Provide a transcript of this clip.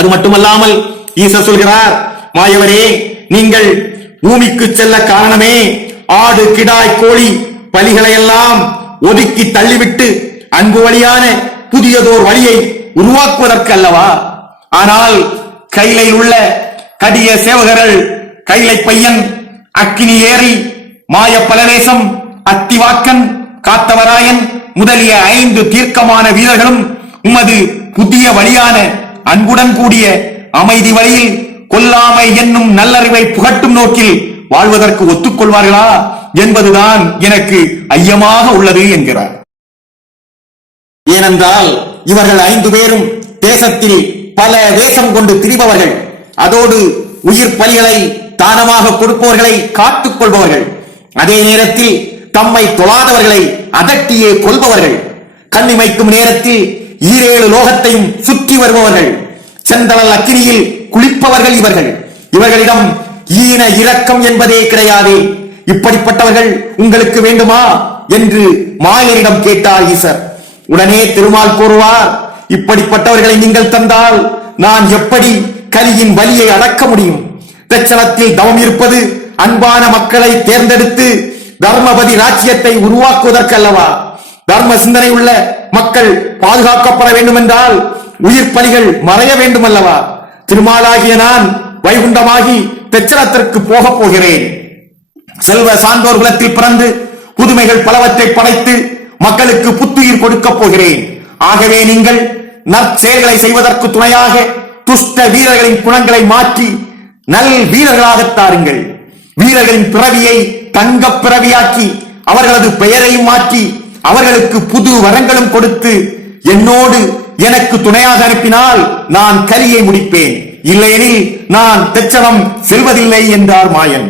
அது மட்டுமல்லாமல் ஈசர் சொல்கிறார், மாயவரே, நீங்கள் பூமிக்கு செல்ல காரணமே ஆடு கிடாய் கோழி பலிகளை எல்லாம் ஒதுக்கி தள்ளிவிட்டு அன்பு வழியான புதியதோர் வழியை உருவாக்குவதற்கு அல்லவா? ஆனால் கையிலையில் உள்ள கடிய சேவகர்கள் கைலை பையன், அக்கினி ஏறி, மாய பலவேசம், அத்திவாக்கன், காத்தவராயன் முதலிய 5 தீர்க்கமான வீரர்களும் உமது புதிய வழியான அன்புடன் கூடிய அமைதி வழியில் கொல்லாமை என்னும் நல்லறிவை புகட்டும் நோக்கில் வாழ்வதற்கு ஒத்துக்கொள்வார்களா என்பதுதான் எனக்கு ஐயமாக உள்ளது என்கிறார். ஏனென்றால் இவர்கள் 5 பேரும் தேசத்தில் பல வேஷம் கொண்டு திரிபவர்கள், அதோடு உயிர் பலிகளை தானமாக கொடுப்பவர்களை காத்துக் கொள்பவர்கள், அதே நேரத்தில் தம்மை தொழாதவர்களை அதட்டியே கொள்பவர்கள், கண்ணிமைக்கும் நேரத்தில் 7 லோகத்தையும் சுற்றி வருபவர்கள், செந்தளல் அக்கினியில் குளிப்பவர்கள் இவர்களிடம் ஈன இரக்கம் என்பதே கிடையாது. இப்படிப்பட்டவர்கள் உங்களுக்கு வேண்டுமா என்று மாயரிடம் கேட்டார் ஈசர். உடனே திருமால் கூறுவார், இப்படிப்பட்டவர்களை நீங்கள் தந்தால் நான் எப்படி கலியின் வலியை அடக்க முடியும்? தட்சணத்தில் தவம் இருப்பது அன்பான மக்களை தேர்ந்தெடுத்து தர்மபதி ராஜ்யத்தை உருவாக்குவதற்கல்லவா? தர்ம சிந்தனை உள்ள மக்கள் பாதுகாக்கப்பட வேண்டும் என்றால் உயிர் பலிகள் மறைய வேண்டும் அல்லவா? திருமாலாகிய நான் வைகுண்டமாகி தட்சணத்திற்கு போகப் போகிறேன். செல்வ சான்றோர் குலத்தில் பிறந்து புதுமைகள் பலவற்றை படைத்து மக்களுக்கு புத்துயிர் கொடுக்கப் போகிறேன். ஆகவே நீங்கள் நற்செயல்களை செய்வதற்கு துணையாக துஷ்ட வீரர்களின் குணங்களை மாற்றி நல் வீரர்களாக தாருங்கள். வீரர்களின் பிறவியை தங்க பிறவியாக்கி அவர்களது பெயரையும் மாற்றி அவர்களுக்கு புது வரங்களும் கொடுத்து என்னோடு எனக்கு துணையாக அனுப்பினால் நான் கலியை முடிப்பேன், இல்லையெனில் நான் தட்சணம் செல்வதில்லை என்றார் மாயன்.